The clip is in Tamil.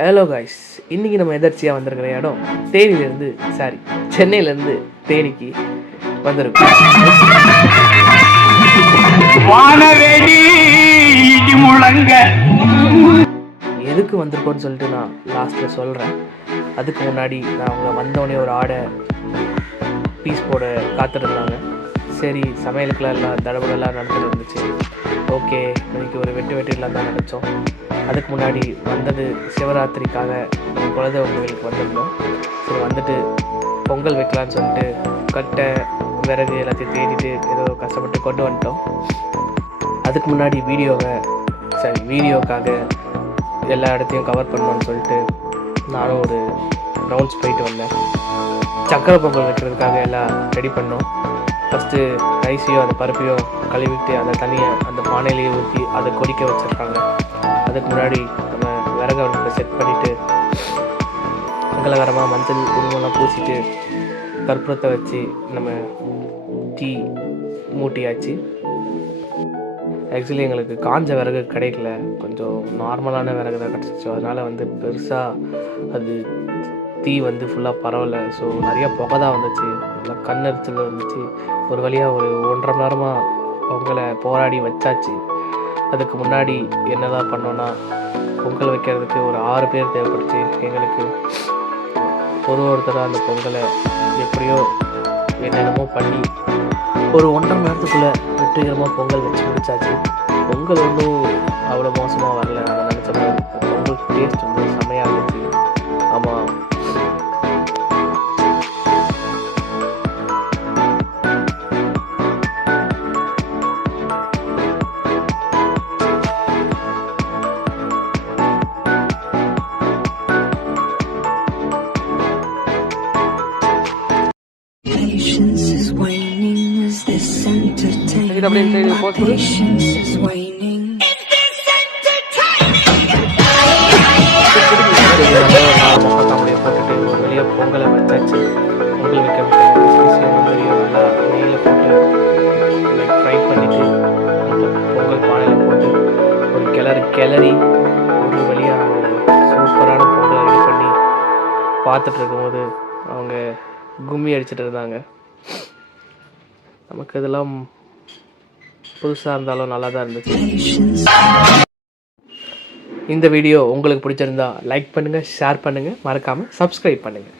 ஹலோ காய்ஸ், இன்றைக்கி நம்ம எதர்ச்சியாக வந்திருக்கிற இடம் சென்னையிலேருந்து தேனிக்கு வந்திருக்கோம். எதுக்கு வந்திருக்கோன்னு சொல்லிட்டு நான் லாஸ்ட்டில் சொல்கிறேன். அதுக்கு முன்னாடி நான் அவங்க வந்தோடனே ஒரு ஆடை பீஸ் போட காத்துருந்தாங்க. சரி, சமையலுக்குலாம் எல்லாம் தடபடலாம் நடந்துட்டு இருந்துச்சு. ஓகே, இன்றைக்கி ஒரு வெட்டிடலாம் தான் நினச்சோம். அதுக்கு முன்னாடி வந்தது சிவராத்திரிக்காக நம்ம குலதெய்வ கோவிலுக்கு வந்திருந்தோம். சரி, வந்துட்டு பொங்கல் வைக்கலான்னு சொல்லிட்டு கட்டை விறகு எல்லாத்தையும் தேடிட்டு ஏதோ கஷ்டப்பட்டு கொண்டு வந்துட்டோம். அதுக்கு முன்னாடி வீடியோக்காக எல்லா இடத்தையும் கவர் பண்ணணும்னு சொல்லிட்டு நானும் ஒரு ரவுண்ட்ஸ் போயிட்டு வந்தேன். சக்கரை பொங்கல் வைக்கிறதுக்காக எல்லாம் ரெடி பண்ணோம். ஃபஸ்ட்டு ரைஸையும் அந்த பருப்பையும் கழுவிட்டு அந்த தண்ணியை அந்த பானையிலேயே ஊற்றி அதை கொதிக்க வச்சுருக்காங்க. அதுக்கு முன்னாடி நம்ம விறகு அடுப்பை செட் பண்ணிவிட்டு மங்களகரமாக மஞ்சள் குங்குமம்லாம் பூசிட்டு கற்பூரத்தை வச்சு நம்ம டீ மூட்டியாச்சு. ஆக்சுவலி எங்களுக்கு காஞ்ச விறகு கிடைக்கல, கொஞ்சம் நார்மலான விறகு தான் கிடச்சிச்சு. அதனால் பெருசாக அது தீ ஃபுல்லாக பரவலை. ஸோ நிறைய புகை தான் வந்துச்சு, நல்லா கண்ணெரிச்சல் வந்துச்சு. ஒரு வழியாக ஒரு 1.5 மணி நேரமாக பொங்கலை போராடி வச்சாச்சு. அதுக்கு முன்னாடி என்னதான் பண்ணோன்னா, பொங்கல் வைக்கிறதுக்கு ஒரு 6 பேர் தேவைப்படுச்சு எங்களுக்கு. ஒருத்தராக அந்த பொங்கலை எப்படியோ என்னென்னமோ பண்ணி ஒரு 1.5 மணி நேரத்துக்குள்ளே வெற்றிகரமாக பொங்கல் வச்சு முடிச்சாச்சு. பொங்கல் அவ்வளோ மோசமாக வரல. நாங்கள் நினச்ச மாதிரி பொங்கல் டேஸ்ட் செம்மையாக இருந்துச்சு. ஆமாம், Patience is waning. Is this entertaining? My patience is waning. Is this entertaining? போட்டுட்டு ஒரு வழியாக பொங்கலை வச்சாச்சு. பொங்கல் வைக்க நல்லா நெய்யில் போட்டு ஃப்ரை பண்ணிவிட்டு அந்த பொங்கல் பானையில் போட்டு ஒரு கிளறி ஒரு வழியாக சூப்பரான பொங்கலை ரெடி பண்ணி பார்த்துட்டு இருக்கும்போது அவங்க கும்மி அடிச்சுட்டு இருந்தாங்க. நமக்கு இதெல்லாம் புதுசாக இருந்தாலும் நல்லா தான் இருந்துச்சு. இந்த வீடியோ உங்களுக்கு பிடிச்சிருந்தா லைக் பண்ணுங்கள், ஷேர் பண்ணுங்கள், மறக்காமல் சப்ஸ்கிரைப் பண்ணுங்கள்.